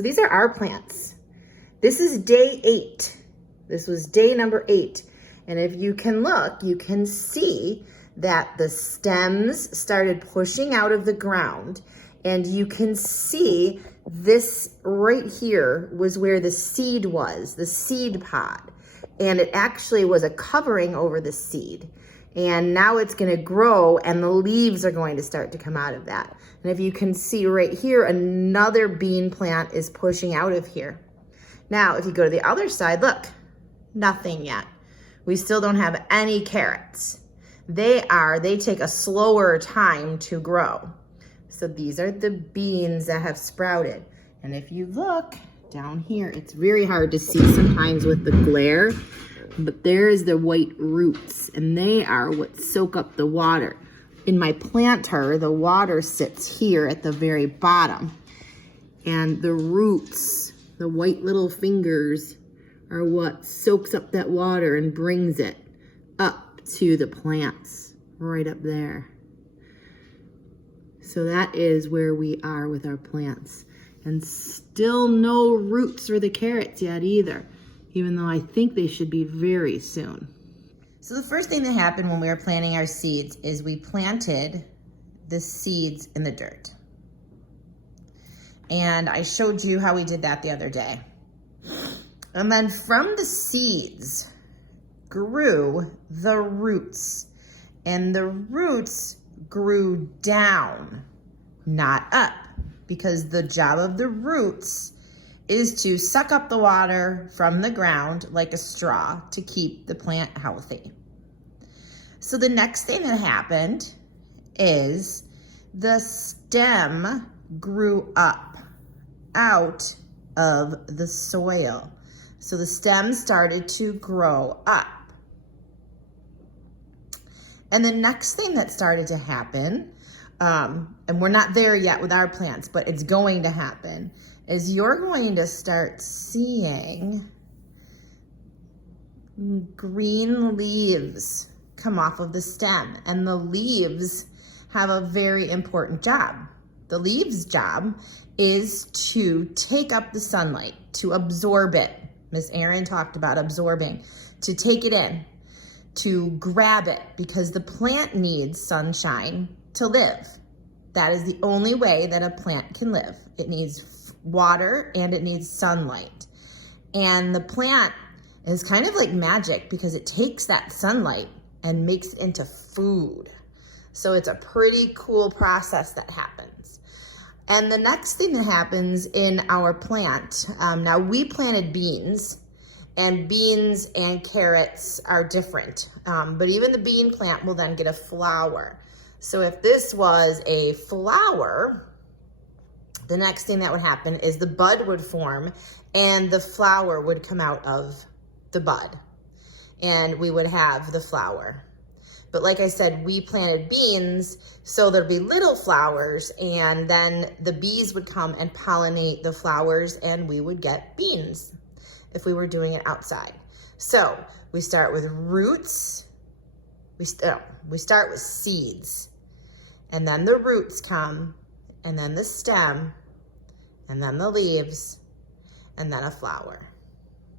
So these are our plants. This is day 8. This was day number 8. And if you can look, you can see that the stems started pushing out of the ground, and you can see this right here was where the seed was, the seed pod. And it actually was a covering over the seed. And now it's gonna grow and the leaves are going to start to come out of that. And if you can see right here, another bean plant is pushing out of here. Now, if you go to the other side, look, nothing yet. We still don't have any carrots. They take a slower time to grow. So these are the beans that have sprouted. And if you look down here, it's very hard to see sometimes with the glare, but there's the white roots, and they are what soak up the water. In my planter, the water sits here at the very bottom, and the roots, the white little fingers, are what soaks up that water and brings it up to the plants right up there. So that is where we are with our plants. And still no roots for the carrots yet either, even though I think they should be very soon. So the first thing that happened when we were planting our seeds is we planted the seeds in the dirt. And I showed you how we did that the other day. And then from the seeds grew the roots. And the roots grew down, not up, because the job of the roots is to suck up the water from the ground like a straw to keep the plant healthy. So the next thing that happened is the stem grew up out of the soil. So the stem started to grow up. And the next thing that started to happen, and we're not there yet with our plants, but it's going to happen, is you're going to start seeing green leaves come off of the stem. And the leaves have a very important job. The leaves' job is to take up the sunlight, to absorb it. Miss Erin talked about absorbing, to take it in, to grab it, because the plant needs sunshine to live. That is the only way that a plant can live. It needs water and it needs sunlight. And the plant is kind of like magic because it takes that sunlight and makes it into food. So it's a pretty cool process that happens. And the next thing that happens in our plant, now we planted beans, and beans and carrots are different. But even the bean plant will then get a flower. So if this was a flower, the next thing that would happen is the bud would form and the flower would come out of the bud. And we would have the flower. But like I said, we planted beans, so there'd be little flowers, and then the bees would come and pollinate the flowers, and we would get beans if we were doing it outside. So we start with roots. We start with seeds, and then the roots come, and then the stem, and then the leaves, and then a flower.